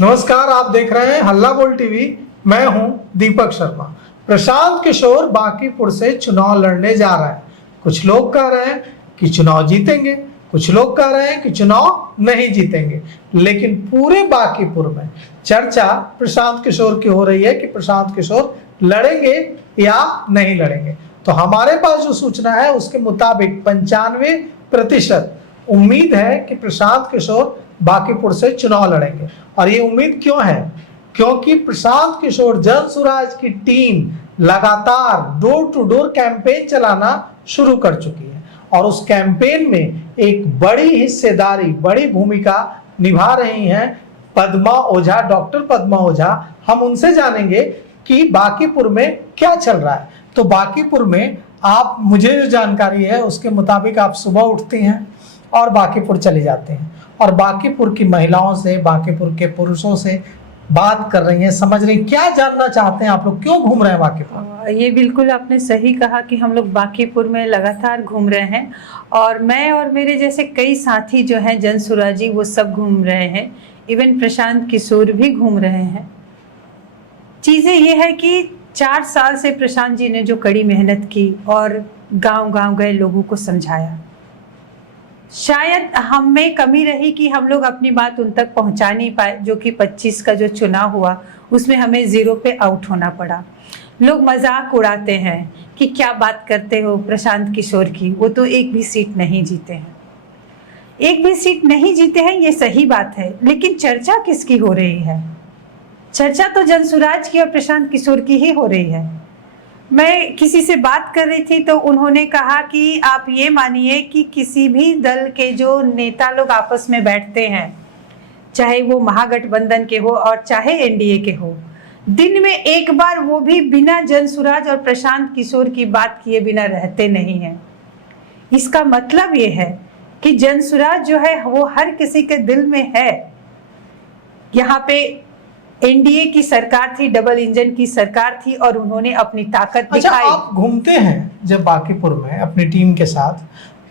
नमस्कार, आप देख रहे हैं हल्ला बोल टीवी। मैं हूं दीपक शर्मा। प्रशांत किशोर बांकीपुर से चुनाव लड़ने जा रहा है। कुछ लोग कह रहे हैं कि चुनाव जीतेंगे, कुछ लोग कह रहे हैं कि चुनाव नहीं जीतेंगे, लेकिन पूरे बांकीपुर में चर्चा प्रशांत किशोर की हो रही है कि प्रशांत किशोर लड़ेंगे या नहीं लड़ेंगे। तो हमारे पास जो सूचना है उसके मुताबिक 95% उम्मीद है कि प्रशांत किशोर बांकीपुर से चुनाव लड़ेंगे। और ये उम्मीद क्यों है? क्योंकि प्रशांत किशोर जनसुराज की टीम लगातार डोर टू डोर कैंपेन चलाना शुरू कर चुकी है और उस कैंपेन में एक बड़ी हिस्सेदारी, बड़ी भूमिका निभा रही हैं पद्मा ओझा, डॉक्टर पद्मा ओझा। हम उनसे जानेंगे कि बांकीपुर में क्या चल रहा है। तो बांकीपुर में आप, मुझे जो जानकारी है उसके मुताबिक आप सुबह उठती हैं और बांकीपुर चले जाते हैं और बांकीपुर की महिलाओं से, बांकीपुर के पुरुषों से बात कर रही हैं, समझ रही हैं क्या जानना चाहते हैं आप लोग, क्यों घूम रहे हैं बांकीपुर? ये बिल्कुल आपने सही कहा कि हम लोग बांकीपुर में लगातार घूम रहे हैं और मैं और मेरे जैसे कई साथी जो हैं जनसुराजी, वो सब घूम रहे हैं। इवन प्रशांत किशोर भी घूम रहे हैं। चीज़ें ये है कि 4 साल से प्रशांत जी ने जो कड़ी मेहनत की और गांव-गांव गए, लोगों को समझाया। शायद हम में कमी रही कि हम लोग अपनी बात उन तक पहुंचा नहीं पाए, जो कि 25 का जो चुनाव हुआ उसमें हमें 0 पे आउट होना पड़ा। लोग मजाक उड़ाते हैं कि क्या बात करते हो प्रशांत किशोर की, वो तो एक भी सीट नहीं जीते हैं। एक भी सीट नहीं जीते हैं, ये सही बात है, लेकिन चर्चा किसकी हो रही है? चर्चा तो जनसुराज की और प्रशांत किशोर की ही हो रही है। मैं किसी से बात कर रही थी तो उन्होंने कहा कि आप ये मानिए कि किसी भी दल के जो नेता लोग आपस में बैठते हैं, चाहे वो महागठबंधन के हो और चाहे एनडीए के हो, दिन में एक बार वो भी बिना जनसुराज और प्रशांत किशोर की बात किए बिना रहते नहीं हैं। इसका मतलब ये है कि जनसुराज जो है वो हर किसी के दिल में है। यहाँ पे एनडीए की सरकार थी, डबल इंजन की सरकार थी और उन्होंने अपनी ताकत दिखाई। आप घूमते हैं जब बांकीपुर में अपनी टीम के साथ,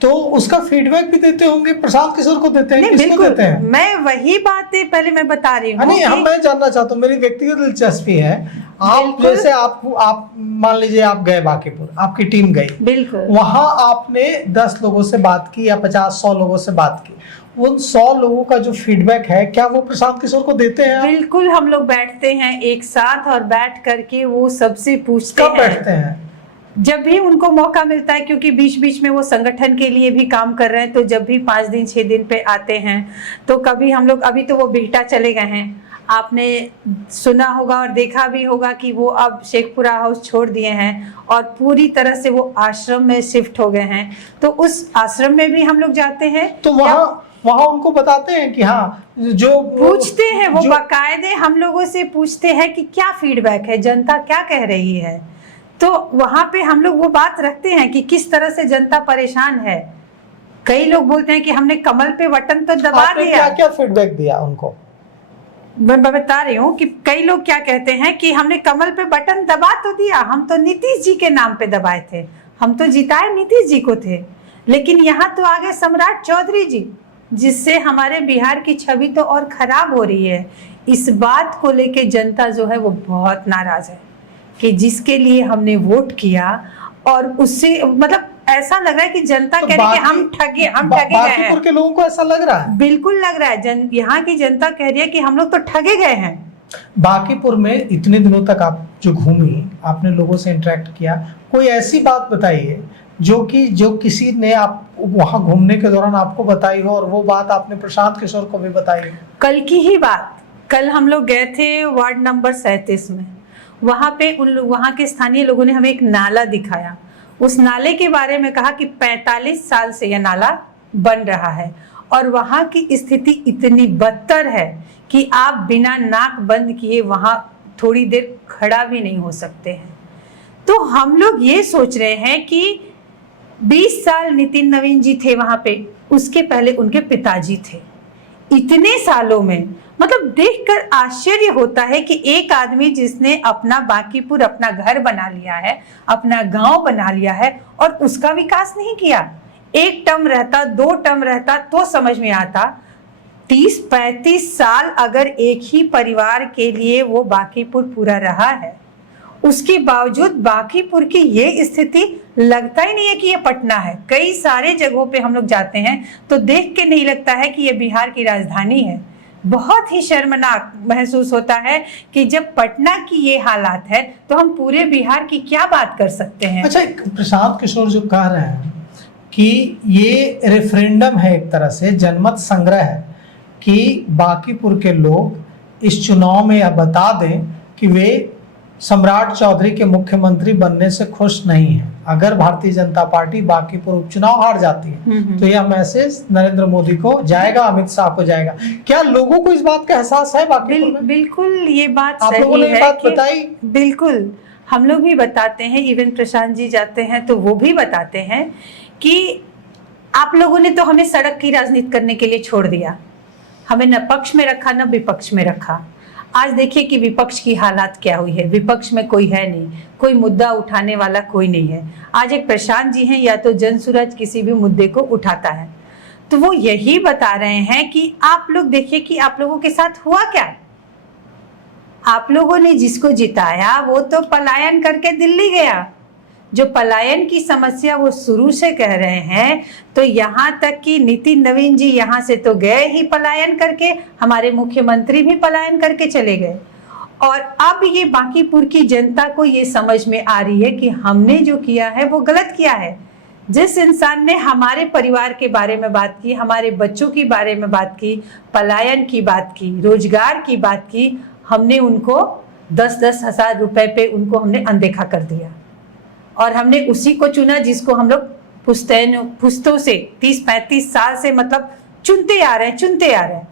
तो उसका फीडबैक भी देते होंगे, प्रशांत किशोर को देते हैं, किसको देते हैं? मैं वही बातें पहले मैं बता रही हूँ। मैं जानना चाहता हूँ, मेरी व्यक्तिगत दिलचस्पी है। आप जैसे आप मान लीजिए आप गए बांकीपुर, आपकी टीम गई, बिल्कुल, वहां आपने 10 लोगों से बात की या 50-100 लोगों से बात की, उन 100 लोगों का जो फीडबैक है क्या वो प्रशांत किशोर को देते हैं? बिल्कुल, हम लोग बैठते हैं एक साथ और बैठ करके वो सबसे पूछते हैं। कब बैठते हैं? जब भी उनको मौका मिलता है, क्योंकि बीच बीच में वो संगठन के लिए भी काम कर रहे हैं, तो जब भी 5 दिन 6 दिन पे आते हैं तो कभी हम लोग, अभी तो वो बिहटा चले गए हैं, आपने सुना होगा और देखा भी होगा कि वो अब शेखपुरा हाउस छोड़ दिए हैं और पूरी तरह से वो आश्रम में शिफ्ट हो गए हैं। तो उस आश्रम में भी हम लोग जाते हैं। तो वहाँ उनको बताते हैं कि हाँ, जो पूछते हैं वो बाकायदे हम लोगों से पूछते हैं कि क्या फीडबैक है, जनता क्या कह रही है। तो वहां पे हम लोग वो बात रखते हैं कि किस तरह से जनता परेशान है। कई लोग बोलते हैं कि हमने कमल पे बटन तो दबा दिया। क्या क्या फीडबैक दिया उनको? मैं बता रही हूँ कि कई लोग क्या कहते हैं कि हमने कमल पे बटन दबा तो दिया, हम तो नीतीश जी के नाम पे दबाए थे, हम तो जिताए नीतीश जी को थे, लेकिन यहाँ तो आगे सम्राट चौधरी जी, जिससे हमारे बिहार की छवि तो और खराब हो रही है। इस बात को लेके जनता जो है वो बहुत नाराज है कि जिसके लिए हमने वोट किया और उससे, मतलब ऐसा लग रहा है कि जनता कह रही है कि हम ठगे गए हैं। बांकीपुर के लोगों को ऐसा लग रहा है? बिल्कुल लग रहा है। यहाँ की जनता कह रही है कि हम लोग तो ठगे गए हैं। बांकीपुर में इतने दिनों तक आप जो घूमी, आपने लोगों से इंटरेक्ट किया, कोई ऐसी बात बताइए जो किसी ने आप वहां घूमने के दौरान आपको बताई हो और वो बात आपने प्रशांत किशोर को भी बताई हो। कल की ही बात, कल हम लोग गए थे वार्ड नंबर 37 में। वहां पे वहां के स्थानीय लोगों ने हमें एक नाला दिखाया। उस नाले के बारे में कहा कि 45 साल से यह नाला बन रहा है और वहां की स्थिति इतनी बदतर है कि आप बिना नाक बंद किए वहां थोड़ी देर खड़ा भी नहीं हो सकते हैं। तो हम लोग ये सोच रहे हैं कि 20 साल नितिन नवीन जी थे वहां पे, उसके पहले उनके पिताजी थे। इतने सालों में, मतलब देखकर आश्चर्य होता है कि एक आदमी जिसने अपना बांकीपुर, अपना घर बना लिया है, अपना गांव बना लिया है और उसका विकास नहीं किया। 1 टर्म रहता, 2 टर्म रहता तो समझ में आता। 30-35 साल अगर एक ही परिवार के लिए वो बांकीपुर पूरा रहा है, उसके बावजूद बांकीपुर की ये स्थिति लगता ही नहीं है कि ये पटना है। कई सारे जगहों पे हम लोग जाते हैं तो देख के नहीं लगता है कि ये बिहार की राजधानी है। बहुत ही शर्मनाक महसूस होता है कि जब पटना की ये हालात है तो हम पूरे बिहार की क्या बात कर सकते हैं। अच्छा, प्रशांत किशोर जो कह रहे हैं कि ये रेफरेंडम है, एक तरह से जनमत संग्रह है कि बांकीपुर के लोग इस चुनाव में यह बता दें कि वे सम्राट चौधरी के मुख्यमंत्री बनने से खुश नहीं है। अगर भारतीय जनता पार्टी बांकीपुर उपचुनाव हार जाती है तो यह मैसेज नरेंद्र मोदी को जाएगा, अमित शाह को जाएगा। क्या लोगों को इस बात का एहसास है बांकीपुर में? बिल्कुल, ये बात आप लोगों ने ये बात बताई? बिल्कुल, हम लोग भी बताते हैं, इवन प्रशांत जी जाते हैं तो वो भी बताते हैं कि आप लोगों ने तो हमें सड़क की राजनीति करने के लिए छोड़ दिया, हमें न पक्ष में रखा न विपक्ष में रखा। आज देखिए कि विपक्ष की हालात क्या हुई है। विपक्ष में कोई है नहीं, कोई मुद्दा उठाने वाला कोई नहीं है। आज एक प्रशांत जी हैं, या तो जनसुराज किसी भी मुद्दे को उठाता है तो वो यही बता रहे हैं कि आप लोग देखिए कि आप लोगों के साथ हुआ क्या। आप लोगों ने जिसको जिताया वो तो पलायन करके दिल्ली गया। जो पलायन की समस्या वो शुरू से कह रहे हैं, तो यहाँ तक कि नितिन नवीन जी यहाँ से तो गए ही पलायन करके, हमारे मुख्यमंत्री भी पलायन करके चले गए। और अब ये बांकीपुर की जनता को ये समझ में आ रही है कि हमने जो किया है वो गलत किया है। जिस इंसान ने हमारे परिवार के बारे में बात की, हमारे बच्चों के बारे में बात की, पलायन की बात की, रोजगार की बात की, हमने उनको 10-10 हजार रुपए पे उनको हमने अनदेखा कर दिया। और हमने उसी को चुना जिसको हम लोग पुश्तों से 30-35 साल से मतलब चुनते आ रहे हैं।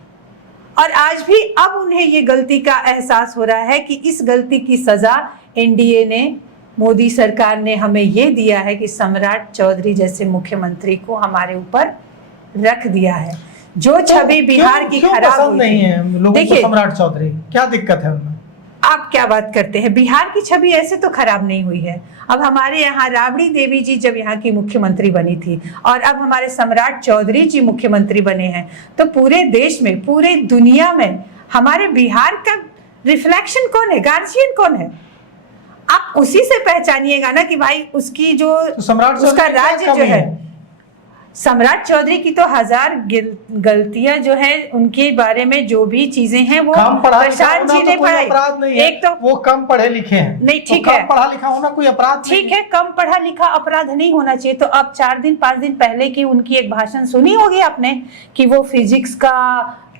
और आज भी अब उन्हें ये गलती का एहसास हो रहा है कि इस गलती की सजा एनडीए ने, मोदी सरकार ने हमें ये दिया है कि सम्राट चौधरी जैसे मुख्यमंत्री को हमारे ऊपर रख दिया है। जो छवि बिहार की खराब नहीं है लोगों को, सम्राट चौधरी क्या दिक्कत है उनमें? आप क्या बात करते हैं, बिहार की छवि ऐसे तो खराब नहीं हुई है। अब हमारे यहाँ राबड़ी देवी जी जब यहाँ की मुख्यमंत्री बनी थी और अब हमारे सम्राट चौधरी जी मुख्यमंत्री बने हैं, तो पूरे देश में, पूरे दुनिया में हमारे बिहार का रिफ्लेक्शन कौन है, गार्जियन कौन है? आप उसी से पहचानिएगा ना कि भाई उसकी जो उसका राज्य जो है। सम्राट चौधरी की तो 1000 गलतियां जो है उनके बारे में, जो भी चीजें हैं वो प्रशांत जी ने पढ़ाई। एक तो वो कम पढ़े लिखे हैं, नहीं ठीक है, कम पढ़ा लिखा होना कोई अपराध ठीक है, कम पढ़ा लिखा अपराध नहीं होना चाहिए। तो अब 4-5 दिन पहले की उनकी एक भाषण सुनी होगी आपने कि वो फिजिक्स का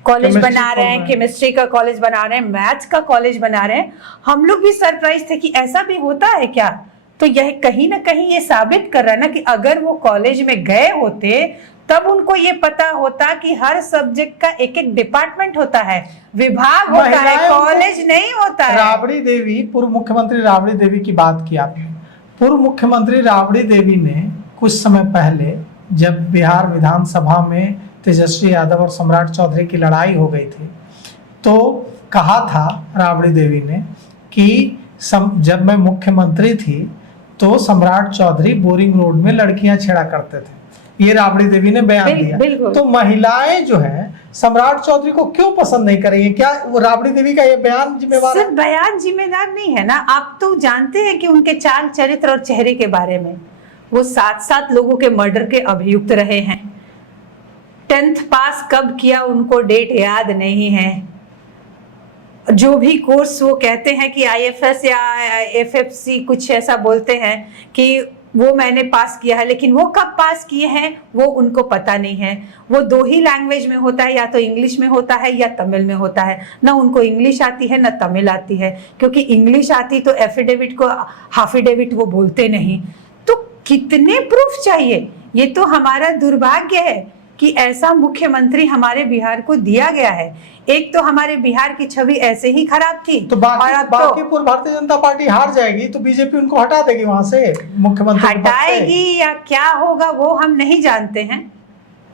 कॉलेज बना रहे हैं, केमिस्ट्री का कॉलेज बना रहे हैं, मैथ्स का कॉलेज बना रहे हैं। हम लोग भी सरप्राइज थे कि ऐसा भी होता है क्या। तो यह कहीं ना कहीं ये साबित कर रहा है ना कि अगर वो कॉलेज में गए होते तब उनको ये पता होता कि हर सब्जेक्ट का एक डिपार्टमेंट होता है, विभाग होता है, कॉलेज नहीं होता है। राबड़ी देवी, पूर्व मुख्यमंत्री राबड़ी देवी की बात की आपने। पूर्व मुख्यमंत्री राबड़ी देवी ने कुछ समय पहले जब बिहार विधानसभा में तेजस्वी यादव और सम्राट चौधरी की लड़ाई हो गई थी तो कहा था राबड़ी देवी ने कि जब मैं मुख्यमंत्री थी तो सम्राट चौधरी बोरिंग रोड में लड़कियां छेड़ा करते थे। ये राबड़ी देवी ने बयान दिया। तो महिलाएं जो है सम्राट चौधरी को क्यों पसंद नहीं करेंगे? क्या वो राबड़ी देवी का ये बयान जिम्मेवार है? बयान जिम्मेदार नहीं है ना। आप तो जानते हैं कि उनके चाल चरित्र और चेहरे के बारे में, वो 7-7 लोगों के मर्डर के अभियुक्त रहे हैं। 10th पास कब किया उनको डेट याद नहीं है। जो भी कोर्स वो कहते हैं कि IFS या FFC कुछ ऐसा बोलते हैं कि वो मैंने पास किया है, लेकिन वो कब पास किए हैं वो उनको पता नहीं है। वो 2 ही लैंग्वेज में होता है, या तो इंग्लिश में होता है या तमिल में होता है। ना उनको इंग्लिश आती है ना तमिल आती है, क्योंकि इंग्लिश आती तो एफिडेविट को हाफिडेविट वो बोलते नहीं। तो कितने प्रूफ चाहिए? ये तो हमारा दुर्भाग्य है कि ऐसा मुख्यमंत्री हमारे बिहार को दिया गया है। एक तो हमारे बिहार की छवि ऐसे ही खराब थी, तो बांकीपुर भारतीय जनता पार्टी हार जाएगी तो बीजेपी उनको हटा देगी वहां से, मुख्यमंत्री हटाएगी या क्या होगा वो हम नहीं जानते हैं।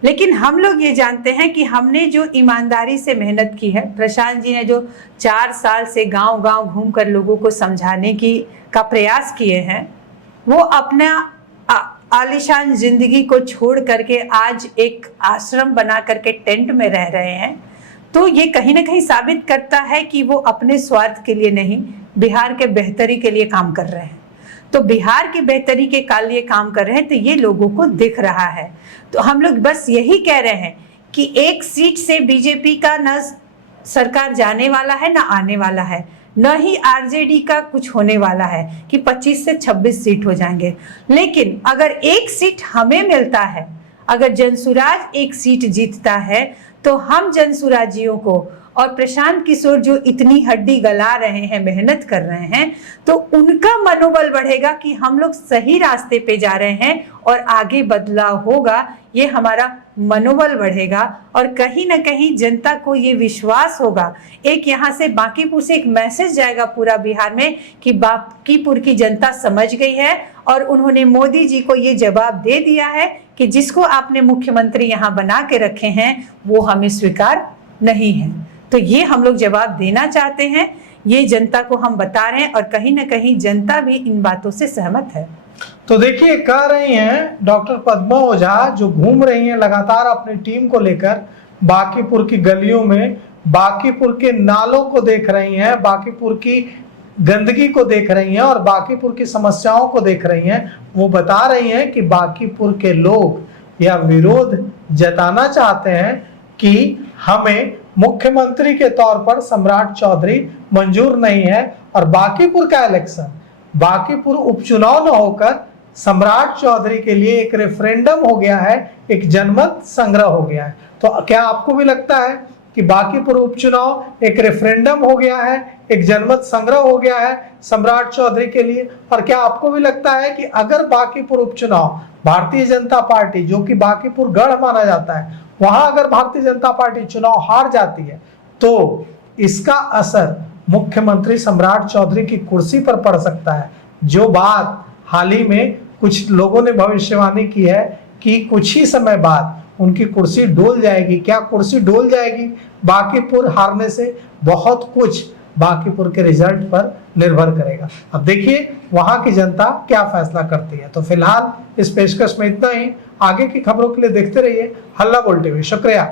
लेकिन हम लोग ये जानते हैं कि हमने जो ईमानदारी से मेहनत की है, प्रशांत जी ने जो 4 साल से गांव-गांव घूमकर लोगों को समझाने का प्रयास किए हैं, वो अपना आलीशान जिंदगी को छोड़ करके आज एक आश्रम बना करके टेंट में रह रहे हैं। तो ये कहीं ना कहीं साबित करता है कि वो अपने स्वार्थ के लिए नहीं, बिहार के बेहतरी के लिए काम कर रहे हैं। तो बिहार की बेहतरी के लिए काम कर रहे हैं, तो ये लोगों को दिख रहा है। तो हम लोग बस यही कह रहे हैं कि एक सीट से बीजेपी का न सरकार जाने वाला है, ना आने वाला है, न ही आरजेडी का कुछ होने वाला है कि 25 से 26 सीट हो जाएंगे। लेकिन अगर एक सीट हमें मिलता है, अगर जनसुराज एक सीट जीतता है, तो हम जनसुराजियों को और प्रशांत किशोर जो इतनी हड्डी गला रहे हैं, मेहनत कर रहे हैं, तो उनका मनोबल बढ़ेगा कि हम लोग सही रास्ते पे जा रहे हैं और आगे बदलाव होगा। ये हमारा मनोबल बढ़ेगा और कहीं ना कहीं जनता को ये विश्वास होगा। एक यहाँ से बांकीपुर से एक मैसेज जाएगा पूरा बिहार में कि बांकीपुर की जनता समझ गई है और उन्होंने मोदी जी को ये जवाब दे दिया है कि जिसको आपने मुख्यमंत्री यहाँ बना के रखे हैं वो हमें स्वीकार नहीं है। तो ये हम लोग जवाब देना चाहते हैं, ये जनता को हम बता रहे हैं और कहीं ना कहीं जनता भी इन बातों से सहमत है। तो देखिए, कह रही हैं डॉक्टर पद्मा ओझा, जो घूम रही हैं लगातार अपनी टीम को लेकर बांकीपुर की गलियों में, बांकीपुर के नालों को देख रही हैं, बांकीपुर की गंदगी को देख रही हैं और बांकीपुर की समस्याओं को देख रही हैं। वो बता रही हैं कि बांकीपुर के लोग यह विरोध जताना चाहते हैं कि हमें मुख्यमंत्री के तौर पर सम्राट चौधरी मंजूर नहीं है और बांकीपुर का इलेक्शन, बांकीपुर उपचुनाव न होकर सम्राट चौधरी के लिए एक रेफरेंडम हो गया है, एक जनमत संग्रह हो गया है। तो क्या आपको भी लगता है कि बांकीपुर उपचुनाव एक रेफरेंडम हो गया है, एक जनमत संग्रह हो गया है सम्राट चौधरी के लिए? और क्या आपको भी लगता है कि अगर बांकीपुर उपचुनाव भारतीय जनता पार्टी, जो कि बांकीपुर गढ़ माना जाता है, वहां अगर भारतीय जनता पार्टी चुनाव हार जाती है तो इसका असर मुख्यमंत्री सम्राट चौधरी की कुर्सी पर पड़ सकता है? जो बात हाल ही में कुछ लोगों ने भविष्यवाणी की है कि कुछ ही समय बाद उनकी कुर्सी डोल जाएगी। क्या कुर्सी डोल जाएगी बांकीपुर हारने से? बहुत कुछ बांकीपुर के रिजल्ट पर निर्भर करेगा। अब देखिए वहां की जनता क्या फैसला करती है। तो फिलहाल इस पेशकश में इतना ही। आगे की खबरों के लिए देखते रहिए हल्ला बोल टीवी। शुक्रिया।